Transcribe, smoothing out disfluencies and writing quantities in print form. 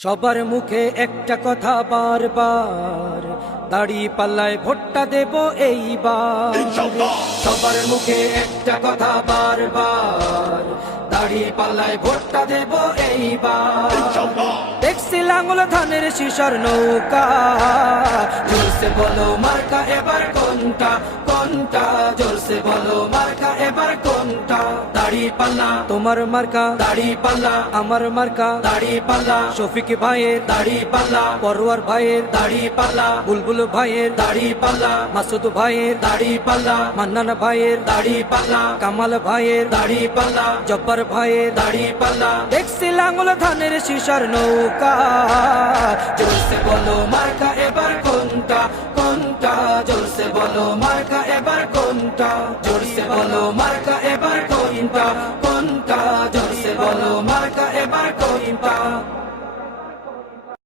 সবার মুখে একটা কথা বারবার, দাড়ি পাল্লায় ভোটটা দেব এইবার। সবার মুখে একটা কথা বারবার, দাড়ি পাল্লায় ভোটটা দেব এইবার। দেখছি লাঙ্গল ধানের শিশর নৌকা, জোরসে বলো মার্কা এবার কোনটা কোনটা, জোরসে বলো মার্কা এবার কোনটা। দাড়ি পাল্লা তোমার মার্কা, দাড়ি পাল্লা আমার মার্কা, দাড়ি পাল্লা শফিক ভাইয়ের দাড়ি পাল্লা, পরোয়ার ভাইয়ের দাড়ি পাল্লা, বুলবুল ভাইয়ের দাড়ি পাল্লা, মাসুদ ভাইয়ের দাড়ি পাল্লা, মান্নান ভাইয়ের দাড়ি পাল্লা, কামাল ভাইয়ের দাড়ি পাল্লা, জব্বার ভাইয়ের দাড়ি পাল্লা। দেখছি লাঙ্গল ধানের শিশর নৌকা, জোরসে বলো মার্কা এবার কোনটা কোনটা, জোরসে বলো মার্কা এবার কোনটা, জোরসে বলো মার্কা এবার কোনটা কোনটা, জোরসে বলো মার্কা এবার কোনটা।